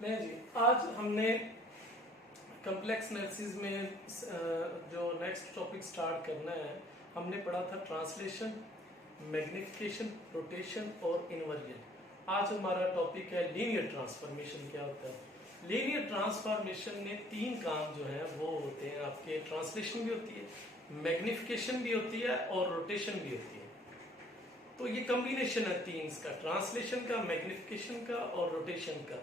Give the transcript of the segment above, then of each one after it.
नहीं जी, आज हमने कम्प्लेक्स एनालिसिस में जो नेक्स्ट टॉपिक स्टार्ट करना है, हमने पढ़ा था ट्रांसलेशन, मैग्निफिकेशन, रोटेशन और इन्वर्जन। आज हमारा टॉपिक है लीनियर ट्रांसफॉर्मेशन। क्या होता है लीनियर ट्रांसफॉर्मेशन में? तीन काम जो है वो होते हैं आपके। ट्रांसलेशन भी होती है, मैग्निफिकेशन भी होती है और रोटेशन भी होती है। तो ये कॉम्बिनेशन है तीन का, ट्रांसलेशन का, मैग्निफिकेशन का और रोटेशन का।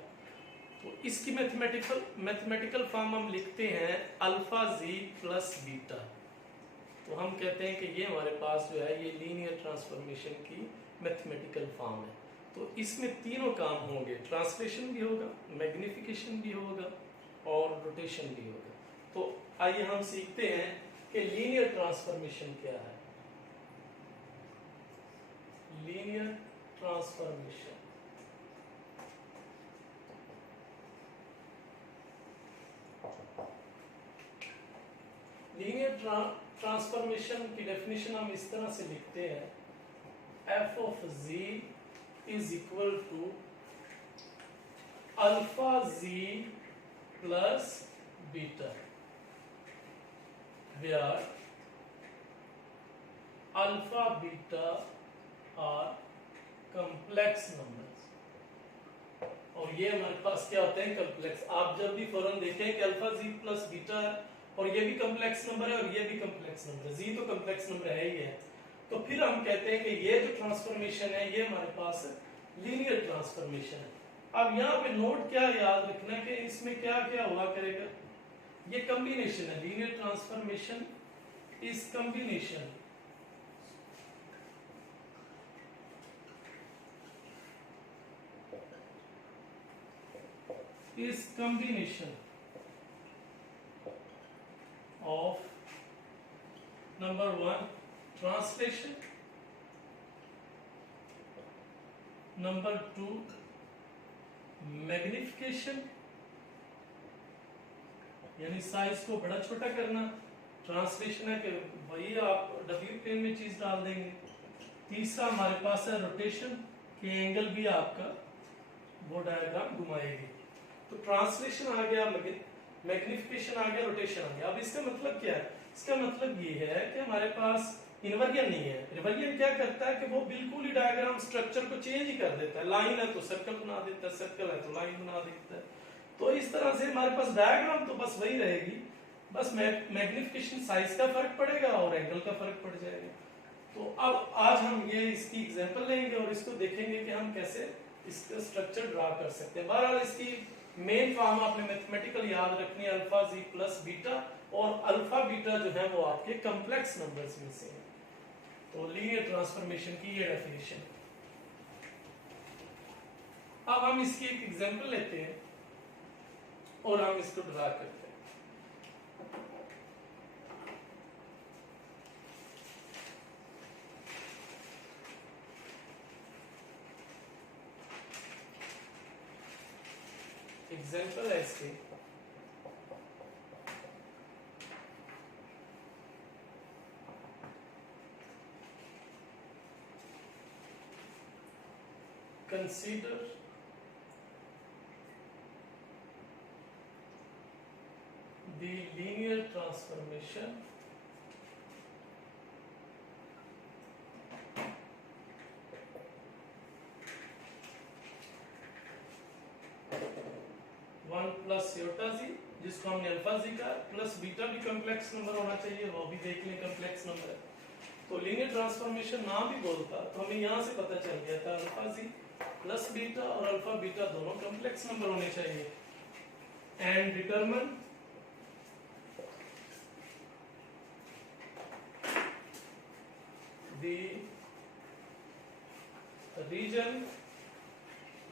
तो इसकी मैथमेटिकल फॉर्म हम लिखते हैं अल्फा जी प्लस बीटा। तो हम कहते हैं कि ये हमारे पास जो है ये लीनियर ट्रांसफॉर्मेशन की मैथमेटिकल फॉर्म है। तो इसमें तीनों काम होंगे, ट्रांसलेशन भी होगा, मैग्निफिकेशन भी होगा और रोटेशन भी होगा। तो आइए हम सीखते हैं कि लीनियर ट्रांसफॉर्मेशन क्या है। लीनियर ट्रांसफॉर्मेशन, लीनियर ट्रांसफॉर्मेशन की डेफिनेशन हम इस तरह से लिखते हैं, F of G is equal to alpha G plus beta, where alpha beta are complex numbers. और ये हमारे पास क्या होते हैं? कॉम्प्लेक्स। आप जब भी फौरन देखें कि अल्फा जी प्लस बीटा है और ये भी कॉम्प्लेक्स नंबर है और ये भी कॉम्प्लेक्स नंबर है, जी तो कॉम्प्लेक्स नंबर है ही है, तो फिर हम कहते हैं कि ये जो ट्रांसफॉर्मेशन है ये हमारे पास लीनियर ट्रांसफॉर्मेशन है। अब यहाँ पे नोट क्या याद रखना कि इसमें क्या क्या हुआ करेगा। ये कॉम्बिनेशन है, linear transformation is combination of number one translation, number two magnification यानी साइज को बड़ा छोटा करना, ट्रांसलेशन है कि वही आप डब्ल्यू प्लेन में चीज डाल देंगे। तीसरा हमारे पास है रोटेशन, के एंगल भी आपका वो डायग्राम घुमाएगी। तो ट्रांसलेशन आ गया, मैग्निफिकेशन आ गया, रोटेशन आ गया। अब इसका मतलब क्या है? इसका मतलब ये है कि हमारे पास इन्वर्जन नहीं है। इन्वर्जन क्या करता है कि वो बिल्कुल ही डायग्राम स्ट्रक्चर को चेंज ही कर देता है। लाइन है तो सर्कल बना देता है, सर्कल है तो लाइन बना देता है। तो इस तरह से हमारे पास डायग्राम तो बस वही रहेगी, बस मैग्निफिकेशन साइज का फर्क पड़ेगा और एंगल का फर्क पड़ जाएगा। तो अब आज हम ये इसकी एग्जांपल लेंगे और इसको देखेंगे कि हम कैसे इसका स्ट्रक्चर ड्रा कर सकते हैं। बहरहाल इसकी मेन फॉर्म आपने मैथमेटिकल याद रखनी है, अल्फा जी प्लस बीटा, और अल्फा बीटा जो है वो आपके कॉम्प्लेक्स नंबर्स में से है। तो लीनियर ट्रांसफॉर्मेशन की ये डेफिनेशन। अब हम इसकी एक एग्जांपल लेते हैं और हम इसको ड्रा करते हैं। एग्जांपल है इसकी, consider the linear transformation one plus iota जी, जिसको हमने अल्फा जी का, प्लस बीटा भी कॉम्प्लेक्स नंबर होना चाहिए, वो भी देख लें कॉम्प्लेक्स नंबर है। तो लीनियर ट्रांसफॉर्मेशन नाम भी बोलता तो हमें यहां से पता चल गया था अल्फा जी प्लस बीटा और अल्फा बीटा दोनों कॉम्प्लेक्स नंबर होने चाहिए। And determine the region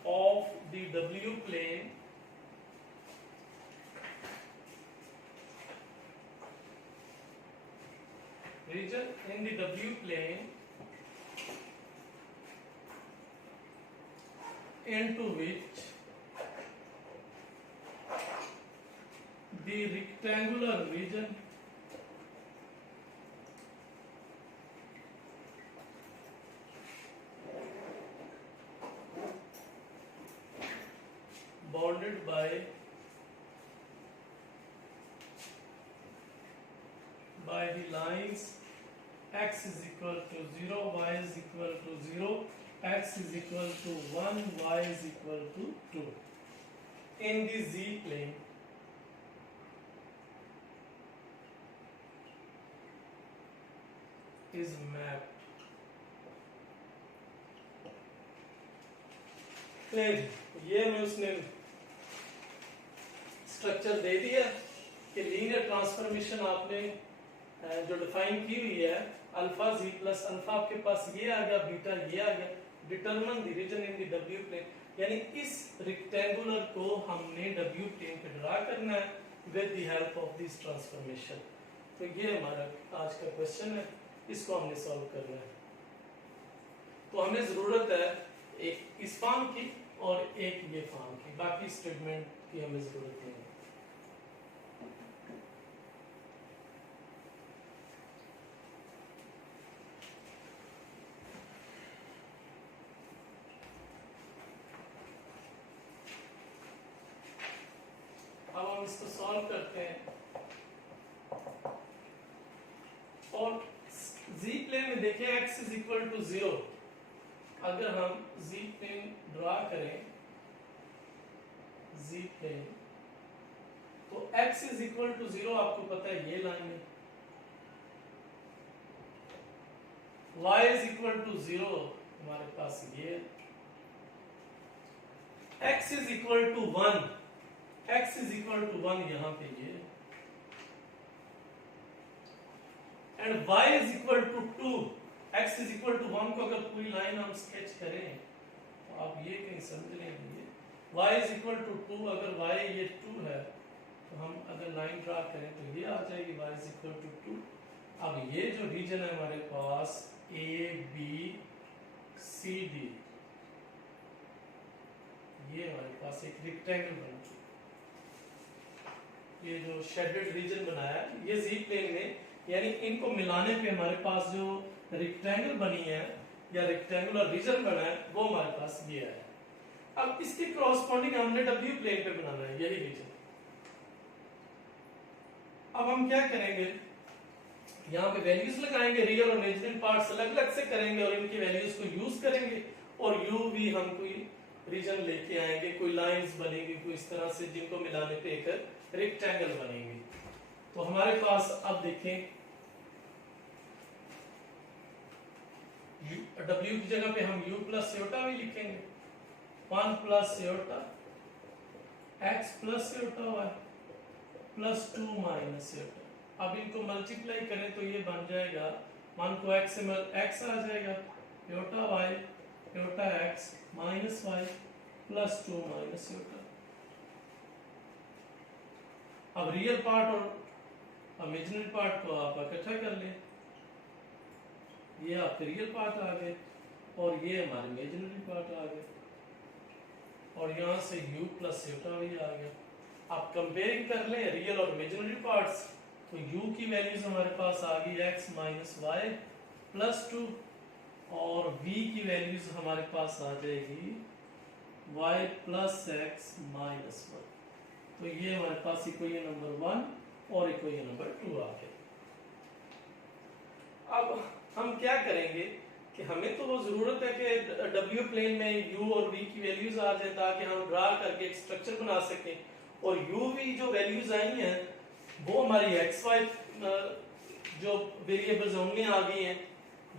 of the W plane in the W plane into which the rectangular region bounded by the lines x is equal to 0, y is equal to 0, x is equal to 1, y is equal to 2 in the z plane is mapped. ये हमें उसने structure दे दिया कि linear transformation आपने जो define की हुई है अल्फा जी प्लस अल्फा आपके पास ये आ गया, बीटा ये आ गया, determine the region in the W plane, यानी इस रेक्टेंगुलर को हमने डब्ल्यू प्लेन पे ड्रा करना है with the help of this transformation. तो ये हमारा आज का क्वेश्चन है, इसको हमने सॉल्व करना है। तो हमें जरूरत है एक इस फॉर्म की और एक ये फॉर्म की, बाकी स्टेटमेंट की हमें जरूरत नहीं है। अब हम इसको सॉल्व करते हैं और जी प्लेन में देखें x इज इक्वल टू 0, अगर हम जी प्लेन ड्रा करें जी प्लेन तो x इज इक्वल टू 0 आपको पता है ये लाइन है, y इज इक्वल टू 0 हमारे पास ये है, x is equal to 1, x is equal to 1 यहां पे ये, and y is equal to 2, x is equal to 1 को अगर पूरी लाइन हम स्केच करें तो आप ये कहीं समझ लेंगे, y इज इक्वल टू 2, अगर y ये 2 है तो हम अगर लाइन ड्रा करें तो ये आ जाएगी y इज इक्वल टू 2। अब ये जो रीजन है हमारे पास a b c d, ये हमारे पास एक रेक्टेंगल बन चुका, ये जो शेडेड रीजन बनाया है ये जी प्लेन में, यानी इनको मिलाने पे हमारे पास जो रेक्टेंगल बनी है या रेक्टेंगुलर रीजन बना है वो हमारे पास ये है। अब इसके क्रॉसपोंडिंग हमने डब्ल्यू प्लेन पे बनाना है यही रीजन। अब हम क्या करेंगे, यहाँ पे वैल्यूज लगाएंगे, रियल और इमेजिनरी पार्ट्स अलग अलग से करेंगे और इनकी वैल्यूज को यूज करेंगे और यू भी हम कोई रीजन लेके आएंगे, कोई लाइंस बनेंगी कोई इस तरह से जिनको मिलाने पे एक रेक्टेंगल बनेंगे। तो हमारे पास अब देखें W की जगह पे हम u प्लस योटा भी लिखेंगे, 1 plus iota x plus iota y plus 2 minus iota. अब इनको मल्टीप्लाई करें तो ये बन जाएगा 1 को x से x आ जाएगा, iota y iota x minus y plus 2 minus iota. अब रियल पार्ट और इमेजिनरी पार्ट को आप इकट्ठा कर लें, ये आपके रियल पार्ट आ गए और ये हमारे इमेजिनरी पार्ट आ गए और यहाँ से u प्लस योटा भी आ गया। आप कंपेयरिंग कर लें रियल और इमेजिनरी पार्ट्स तो u की वैल्यूज हमारे पास आ गई x माइनस वाई प्लस 2 और v की वैल्यूज हमारे पास आ जाएगी y प्लस x माइनस 1। तो ये हमारे पास इक्वेशन नंबर 1 और इक्वेशन नंबर 2 आ गया। अब हम क्या करेंगे कि हमें तो वो जरूरत है कि डब्ल्यू प्लेन में u और v की वैल्यूज आ जाए ताकि हम ड्रा करके एक स्ट्रक्चर बना सकें, और u v जो वैल्यूज आई हैं वो हमारी x y जो वेरिएबल्स ओनली आ गई हैं,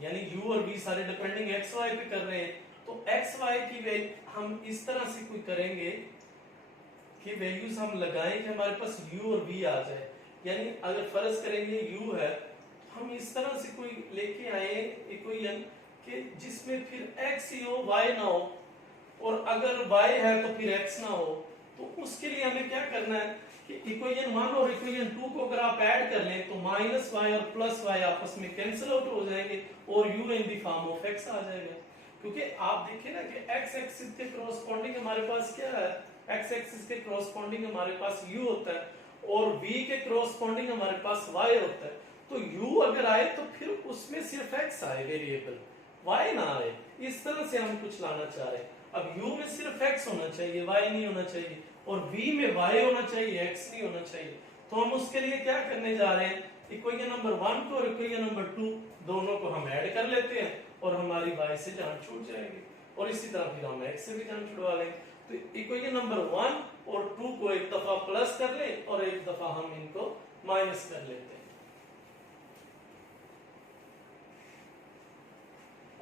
यानी u और v सारे डिपेंडिंग x y पे कर रहे हैं। तो x y की वैल्यू हम इस तरह से कोई करेंगे कि वैल्यूज हम लगाएं कि हमारे पास u और v आ जाए, यानी अगर फर्ज करेंगे u है हम इस तरह से कोई लेके आए इक्वेशन कि जिसमें फिर x ही हो y ना हो, और अगर y है तो फिर x ना हो। तो उसके लिए हमें क्या करना है कि इक्वेशन 1 और इक्वेशन 2 को अगर आप ऐड कर लें तो माइनस y और प्लस y आपस में कैंसिल आउट हो जाएंगे और u in the form of x आ जाएगा। क्योंकि आप देखिए ना कि x एक्सिस के कॉरस्पॉन्डिंग हमारे पास क्या है, x एक्सिस के कॉरस्पॉन्डिंग हमारे पास u होता है और v के कॉरस्पॉन्डिंग हमारे पास y होता है। तो u अगर आए तो फिर उसमें सिर्फ x आए वेरिएबल, y ना आए। इस तरह से हम कुछ लाना चाह रहे हैं। अब u में सिर्फ x होना चाहिए, y नहीं होना चाहिए, और v में y होना चाहिए, x नहीं होना चाहिए। तो हम उसके लिए क्या करने जा रहे हैं, इक्वेशन नंबर 1 को और इक्वेशन नंबर 2 दोनों को हम ऐड कर लेते हैं और हमारी y से जान छूट जाएगी, और इसी तरह फिर हम x से भी जान छुड़वा लेंगे। तो इक्वेशन नंबर 1 और 2 को एक दफा प्लस कर ले और एक दफा हम इनको माइनस कर लेते हैं।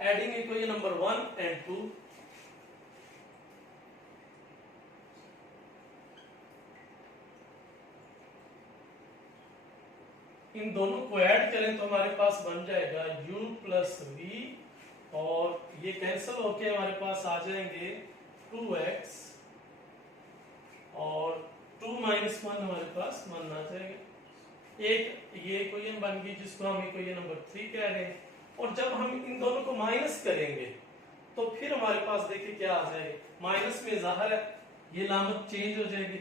Adding equation number 1 and 2, इन दोनों को ऐड करें तो हमारे पास बन जाएगा u प्लस वी, और ये कैंसिल होके हमारे पास आ जाएंगे 2x, और 2 माइनस 1 हमारे पास 1 आ जाएगा। एक ये इक्वेशन बन गई जिसको हम इक्वेशन नंबर 3 कह रहे हैं। और जब हम इन दोनों को माइनस करेंगे तो फिर हमारे पास देखिए क्या आ जाएगा, माइनस में जाहिर है ये लामत चेंज हो जाएगी,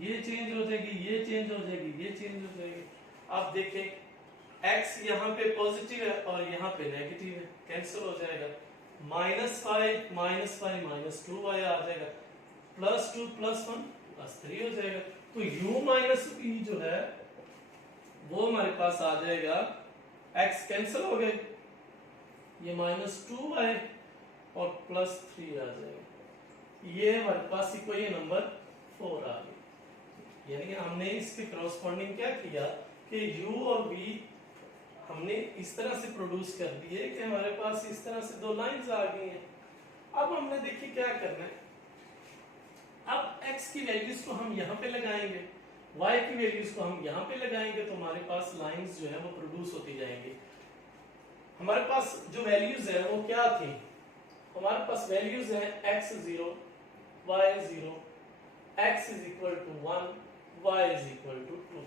ये चेंज हो जाएगी, ये चेंज हो जाएगी, ये चेंज हो जाएगी। आप देखें x यहाँ पे पॉजिटिव है और यहाँ पे नेगेटिव है, कैंसिल हो जाएगा। -5 माइनस 2y आ जाएगा, +2 +1 +3 हो जाएगा। तो u माइनस v जो है वो हमारे पास आ जाएगा, x कैंसिल हो गए, ये -2y और +3 आ जाएगा। ये हमारे पास इक्वेशन नंबर 4 आ गई। यानी हमने इसके करस्पॉन्डिंग क्या किया कि u और v हमने इस तरह से प्रोड्यूस कर दिए कि हमारे पास इस तरह से दो लाइंस आ गई हैं। अब हमने देखिए क्या करना है, अब x की वैल्यूज को हम यहाँ पे लगाएंगे, y की वैल्यूज को हम यहाँ पे लगाएंगे, तो हमारे पास लाइंस जो है वो प्रोड्यूस होती जाएंगी। हमारे पास जो वैल्यूज है वो क्या थी, हमारे पास वैल्यूज है x0, y0, x is equal to 1, y is equal to 2।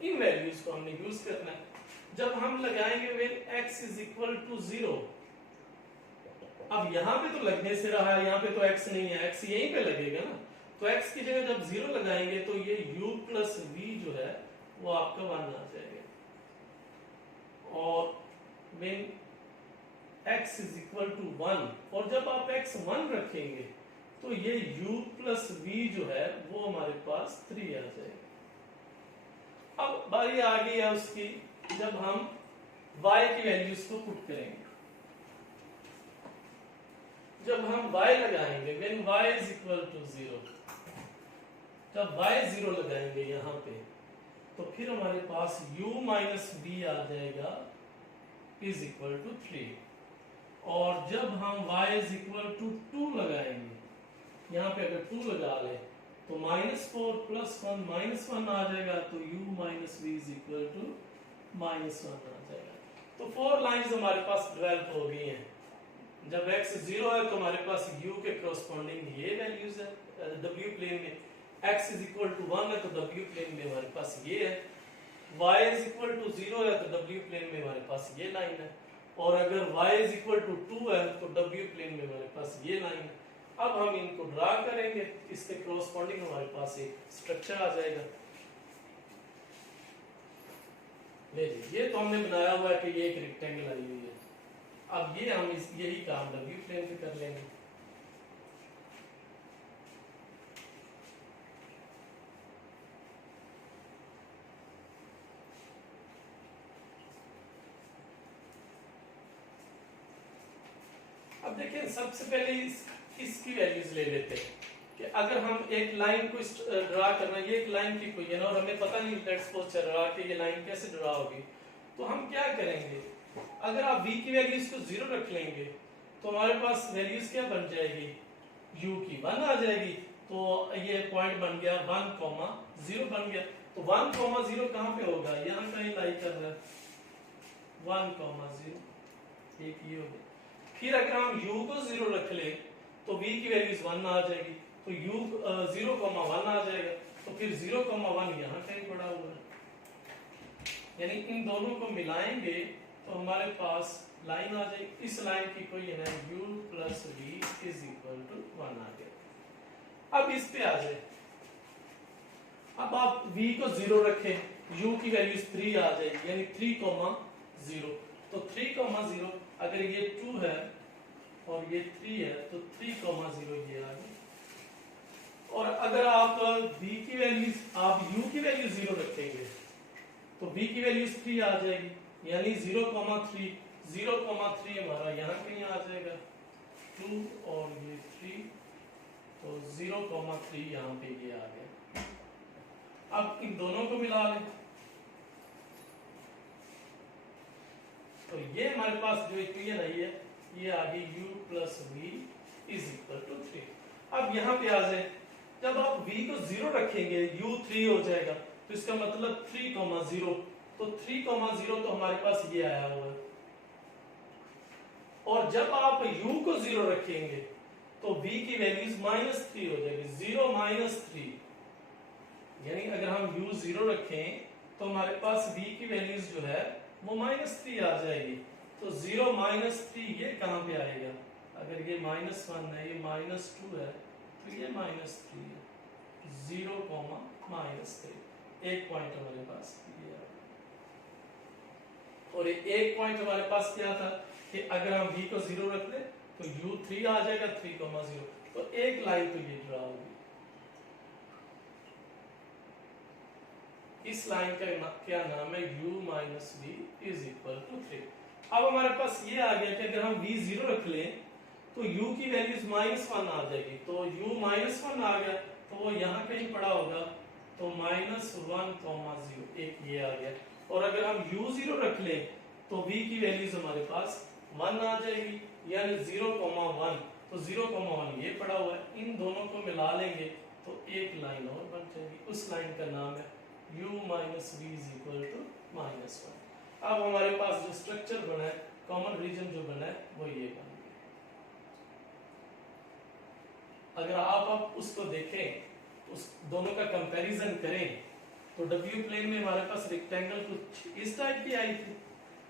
इन वैल्यूज को हमने यूज करना है। जब हम लगाएंगे when x is equal to 0, अब यहाँ पे तो लगने से रहा है, यहाँ पे तो x नहीं है, x यहीं पे लगेगा ना, तो x की जगह जब 0 लगाएंगे तो ये u प्लस v जो है वो आपका 1 आ जाएगा। और when x is equal to 1, और जब आप x 1 रखेंगे तो ये u प्लस v जो है वो हमारे पास 3 आ जाएगा। अब बारी आ गई है उसकी, जब हम y की वैल्यूज को पुट करेंगे, जब हम y लगाएंगे when y is equal to 0, जब y 0 लगाएंगे यहाँ पे तो फिर हमारे पास u माइनस b आ जाएगा इज इक्वल टू 3, और जब हम y इज इक्वल टू 2 लगाएंगे, यहाँ पे अगर 2 लगा ले तो -4 + 1 -1 आ जाएगा, तो u minus b is equal to -1 आ जाएगा। तो 4 लाइंस हमारे पास डेवलप हो गई हैं। जब x 0 है तो हमारे पास u के करस्पॉन्डिंग ये वैल्यूज है, w प्लेन में x इज इक्वल टू 1 है तो w प्लेन में हमारे पास ये है, y इज इक्वल टू 0 है तो w प्लेन में हमारे पास ये लाइन है, और अगर y इज इक्वल टू 2 है तो w प्लेन में हमारे पास ये लाइन है। अब हम इनको ड्रा करेंगे, इसके करस्पॉन्डिंग हमारे पास एक स्ट्रक्चर आ जाएगा। ये तो हमने बनाया हुआ है कि ये एक रेक्टेंगल आई हुई है। अब ये हम यही काम w प्लेन पे कर लेंगे। अब देखिए सबसे पहले इसकी वैल्यूज ले लेते हैं कि अगर हम एक लाइन को ड्रा करना, ये एक लाइन की कोई है ना, और हमें पता नहीं लेट्स सपोज चल रहा कि ये लाइन कैसे ड्रा होगी, तो हम क्या करेंगे, अगर आप v की वैल्यूज को 0 रख लेंगे तो हमारे पास वैल्यूज क्या बन जाएगी, u की 1 आ जाएगी। तो ये पॉइंट बन गया 1,0 बन गया। तो 1,0 कहाँ पे होगा, यहाँ कहीं लाई कर रहा है, 1,0 एक ये हो गया। फिर अगर हम u को 0 रख ले तो v की वैल्यूज 1 आ जाएगी, तो u 0,1 आ जाएगा। तो फिर 0,1 यहाँ कहीं पड़ा हुआ है, यानी इन दोनों को मिलाएंगे तो हमारे पास लाइन आ जाएगी। इस लाइन की कोई है u plus v is equal to 1 आ गया। अब इस पे आ जाए, अब आप v को 0 रखें, u की वैल्यूज 3 आ जाएगी, यानी 3,0। तो 3,0 अगर ये 2 है और ये 3 है तो 3,0 ये आ गया। और अगर आप v की वैल्यू, आप u की वैल्यू 0 रखेंगे तो v की वैल्यू 3 आ जाएगी, यानी 0,3, 0,3 हमारा यहाँ कहीं आ जाएगा 2 और ये 3, तो 0,3 यहाँ पे ये आ गया। अब इन दोनों को मिला लें तो ये हमारे पास जो इक्वेशन आई है ये आ गई u plus V is equal to 3। अब यहाँ पे आ जाए, जब आप v को 0 रखेंगे u 3 हो जाएगा, तो इसका मतलब 3,0, तो 3,0 तो हमारे पास ये आया हुआ है। और जब आप u को 0 रखेंगे तो v की वैल्यूज -3 हो जाएगी, 0 -3, यानी अगर हम u 0 रखें तो हमारे पास v की वैल्यूज जो है वो -3 आ जाएगी। तो 0 -3 ये कहां पे आएगा, अगर ये -1 है, ये -2 है, तो ये -3 है, 0, -3, एक पॉइंट हमारे पास ये आ गया। और एक पॉइंट हमारे पास क्या था कि अगर हम v को 0 रख ले तो u 3 आ जाएगा, 3,0, तो एक लाइन तो ये ड्रा होगी। इस लाइन का क्या नाम है, u minus V is equal to 3। अब हमारे पास ये आ गया कि अगर हम v 0 रख लें तो u की वैल्यूज -1 आ जाएगी, तो u -1 आ गया तो वो यहाँ कहीं पड़ा होगा, तो -1,0 एक ये आ गया। और अगर हम u 0 रख लें तो v की वैल्यूज हमारे पास 1 आ जाएगी, यानी 0,1, तो 0,1 ये पड़ा हुआ है। इन दोनों को मिला लेंगे तो एक लाइन और बन जाएगी, उस लाइन का नाम है u minus V is equal to -1। अब हमारे पास जो स्ट्रक्चर बना है, कॉमन रीजन जो बना है वो ये बन गया। अगर आप उसको देखें, उस दोनों का कंपैरिजन करें, तो डब्ल्यू प्लेन में हमारे पास रेक्टेंगल कुछ इस टाइप की आई थी।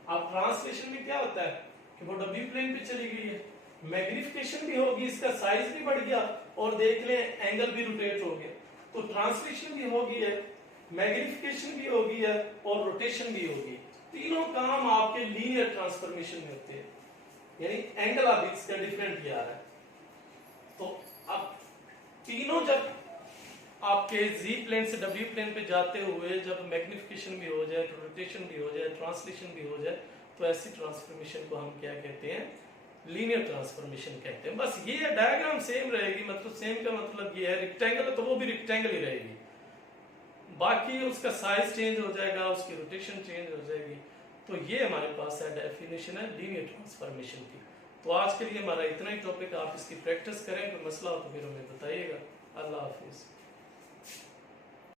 अब ट्रांसलेशन में क्या होता है कि वो डब्ल्यू प्लेन पे चली गई है, मैग्निफिकेशन भी होगी, इसका साइज भी बढ़ गया, और देख ले एंगल भी रोटेट हो गया। तो ट्रांसलेशन भी होगी है, मैग्निफिकेशन भी होगी है, और रोटेशन भी होगी। तीनों काम आपके लीनियर ट्रांसफॉर्मेशन में होते हैं, यानी एंगल आप इसका डिफरेंट किया है। तो अब तीनों जब आपके z प्लेन से w प्लेन पे जाते हुए जब मैग्निफिकेशन भी हो जाए, रोटेशन भी हो जाए, ट्रांसलेशन भी हो जाए, तो ऐसी ट्रांसफॉर्मेशन को हम क्या कहते हैं, लीनियर ट्रांसफॉर्मेशन कहते हैं। बस ये डायग्राम सेम रहेगी, मतलब सेम का मतलब ये है, रेक्टेंगल है तो वो भी रेक्टेंगल ही रहेगी, बाकी उसका साइज चेंज हो जाएगा, उसकी रोटेशन चेंज हो जाएगी। तो ये हमारे पास है डेफिनेशन है लीनियर ट्रांसफॉर्मेशन की। तो आज के लिए हमारा इतना ही टॉपिक, आप इसकी प्रैक्टिस करें, कोई मसला हो तो फिर हमें बताइएगा। अल्लाह हाफिज।